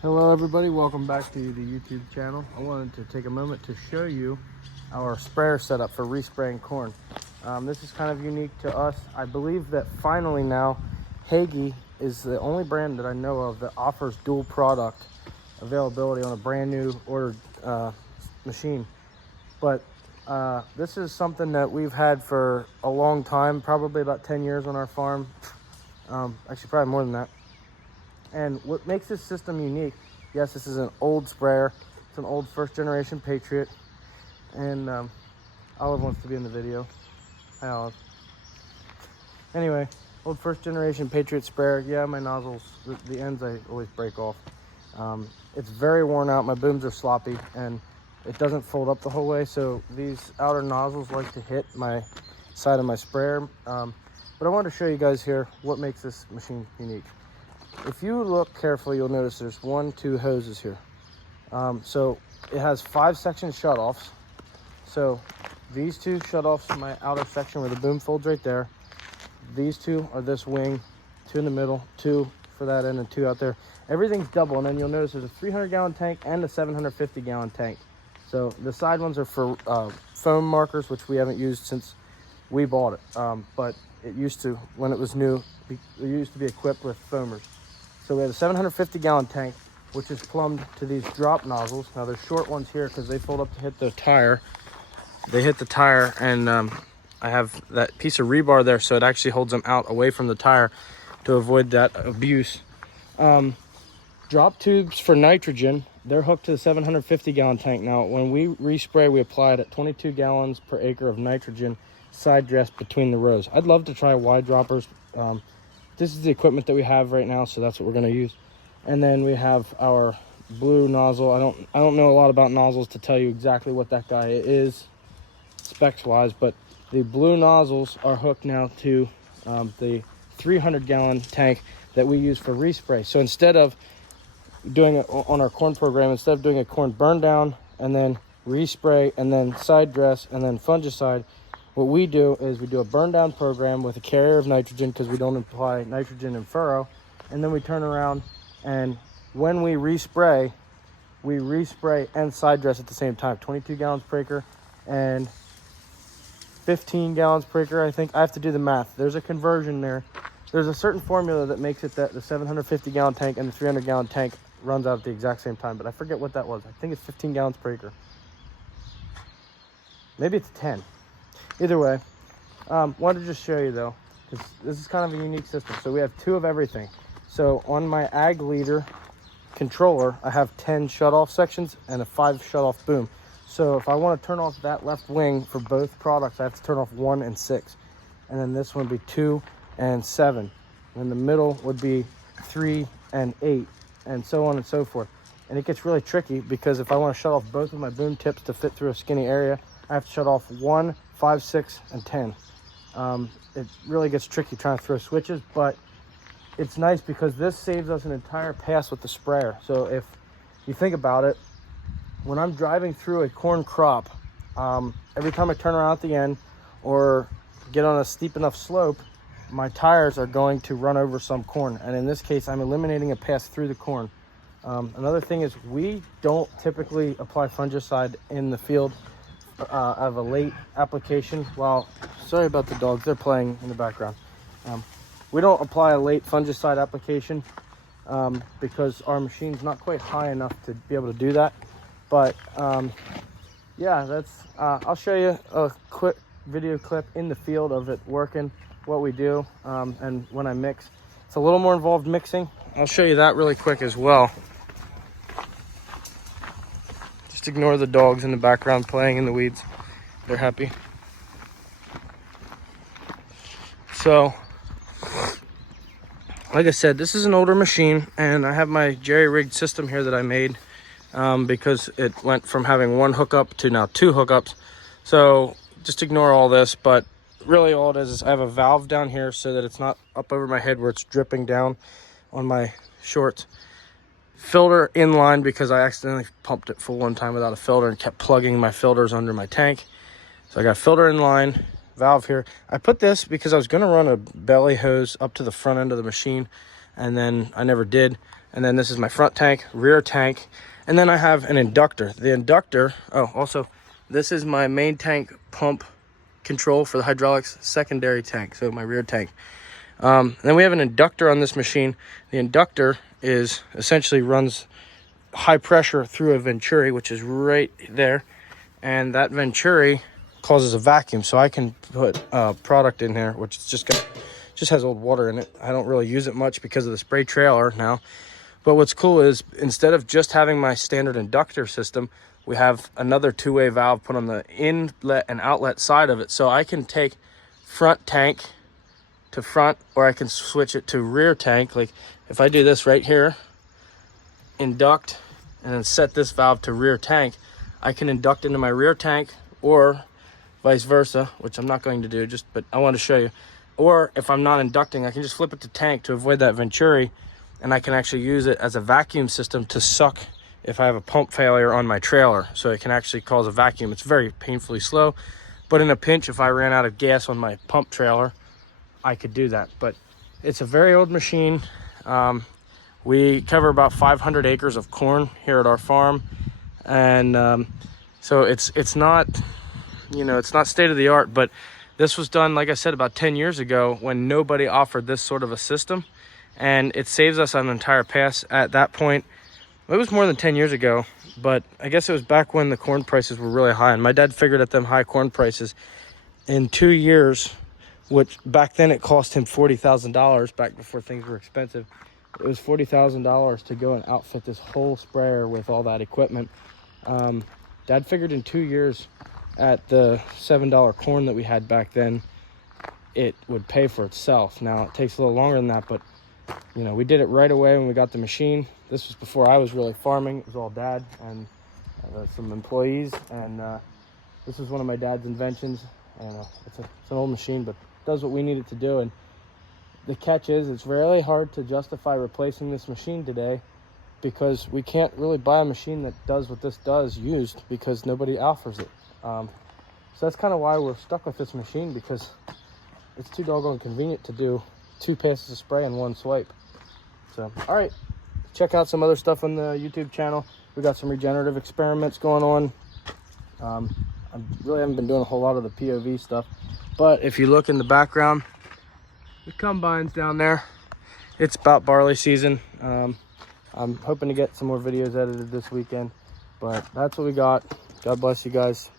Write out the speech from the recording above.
Hello everybody, welcome back to the YouTube channel. I wanted to take a moment to show you our sprayer setup for respraying corn. This is kind of unique to us. I believe that finally now Hagee is the only brand that I know of that offers dual product availability on a brand new ordered machine. But this is something that we've had for a long time, probably about 10 years on our farm. Actually probably more than that. And what makes this system unique, yes, this is an old sprayer. It's an old first generation Patriot. And Olive wants to be in the video. Hi, Olive. Anyway, old first generation Patriot sprayer. Yeah, my nozzles, the ends I always break off. It's very worn out. My booms are sloppy and it doesn't fold up the whole way. So these outer nozzles like to hit my side of my sprayer. But I wanted to show you guys here what makes this machine unique. If you look carefully, you'll notice there's 2 hoses here. So it has 5 section shutoffs. So these 2 shutoffs in my outer section where the boom folds right there. These 2 are this wing, 2 in the middle, 2 for that end and 2 out there. Everything's double, and then you'll notice there's a 300-gallon tank and a 750-gallon tank. So the side ones are for foam markers, which we haven't used since we bought it. But it used to, when it was new, it used to be equipped with foamers. So we have a 750-gallon tank, which is plumbed to these drop nozzles. Now there's short ones here because they fold up to hit the tire. They hit the tire, and I have that piece of rebar there, so it actually holds them out away from the tire to avoid that abuse. Drop tubes for nitrogen, they're hooked to the 750-gallon tank. Now, when we respray, we apply it at 22 gallons per acre of nitrogen side dress between the rows. I'd love to try wide droppers. This is the equipment that we have right now, so that's what we're going to use. And then we have our blue nozzle. I don't know a lot about nozzles to tell you exactly what that guy is specs wise, but the blue nozzles are hooked now to the 300-gallon tank that we use for respray. So instead of doing it on our corn program, instead of doing a corn burn down and then respray and then side dress and then fungicide, what we do is we do a burn down program with a carrier of nitrogen because we don't apply nitrogen in furrow, and then we turn around, and when we respray and side dress at the same time. 22 gallons per acre and 15 gallons per acre, I think. I have to do the math. There's a conversion there. There's a certain formula that makes it that the 750-gallon tank and the 300-gallon tank runs out at the exact same time, but I forget what that was. I think it's 15 gallons per acre. Maybe it's 10. Either way, wanted to just show you though, because this is kind of a unique system. So we have 2 of everything. So on my ag leader controller, I have 10 shutoff sections and a 5 shutoff boom. So if I want to turn off that left wing for both products, I have to turn off 1 and 6. And then this one would be 2 and 7. And the middle would be 3 and 8, and so on and so forth. And it gets really tricky because if I want to shut off both of my boom tips to fit through a skinny area, I have to shut off 1, 5, 6, and 10. It really gets tricky trying to throw switches, but it's nice because this saves us an entire pass with the sprayer. So if you think about it, when I'm driving through a corn crop, every time I turn around at the end or get on a steep enough slope, my tires are going to run over some corn. And in this case, I'm eliminating a pass through the corn. Another thing is we don't typically apply fungicide in the field of a late application. Well, sorry about the dogs, they're playing in the background. We don't apply a late fungicide application because our machine's not quite high enough to be able to do that. But yeah, that's I'll show you a quick video clip in the field of it working, what we do, and when I mix. It's a little more involved mixing. I'll show you that really quick as well. Just ignore the dogs in the background playing in the weeds. They're happy. So, like I said, this is an older machine, and I have my jerry-rigged system here that I made because it went from having 1 hookup to now 2 hookups. So just ignore all this, but really all it is I have a valve down here so that it's not up over my head where it's dripping down on my shorts. Filter in line because I accidentally pumped it full one time without a filter and kept plugging my filters under my tank. So I got filter in line, valve here. I put this because I was going to run a belly hose up to the front end of the machine and then I never did. And then this is my front tank, rear tank, and then I have an inductor. The inductor, oh, also, this is my main tank pump control for the hydraulics, secondary tank, so my rear tank. And then we have an inductor on this machine. The inductor is essentially runs high pressure through a venturi, which is right there, and that venturi causes a vacuum, so I can put product in here, which is just has old water in it. I don't really use it much because of the spray trailer now. But what's cool is instead of just having my standard inductor system, we have another two-way valve put on the inlet and outlet side of it. So I can take front tank to front, or I can switch it to rear tank. Like if I do this right here, induct, and then set this valve to rear tank, I can induct into my rear tank, or vice versa, which I'm not going to do, but I want to show you. Or if I'm not inducting, I can just flip it to tank to avoid that venturi, and I can actually use it as a vacuum system to suck if I have a pump failure on my trailer. So it can actually cause a vacuum. It's very painfully slow, but in a pinch, if I ran out of gas on my pump trailer, I could do that. But it's a very old machine. We cover about 500 acres of corn here at our farm, and so it's not, you know, it's not state of the art, but this was done, like I said, about 10 years ago when nobody offered this sort of a system, and it saves us an entire pass. At that point, it was more than 10 years ago, but I guess it was back when the corn prices were really high, and my dad figured at them high corn prices in 2 years, which back then it cost him $40,000, back before things were expensive. It was $40,000 to go and outfit this whole sprayer with all that equipment. Dad figured in 2 years at the $7 corn that we had back then, it would pay for itself. Now it takes a little longer than that, but you know, we did it right away when we got the machine. This was before I was really farming. It was all Dad and some employees, and this was one of my dad's inventions. I don't know, it's an old machine, but it does what we need it to do. And the catch is, it's really hard to justify replacing this machine today, because we can't really buy a machine that does what this does used, because nobody offers it. So that's kind of why we're stuck with this machine, because it's too doggone convenient to do 2 passes of spray in 1 swipe. So, all right, check out some other stuff on the YouTube channel. We got some regenerative experiments going on. I really haven't been doing a whole lot of the POV stuff, but if you look in the background, the combine's down there. It's about barley season. I'm hoping to get some more videos edited this weekend, but that's what we got. God bless you guys.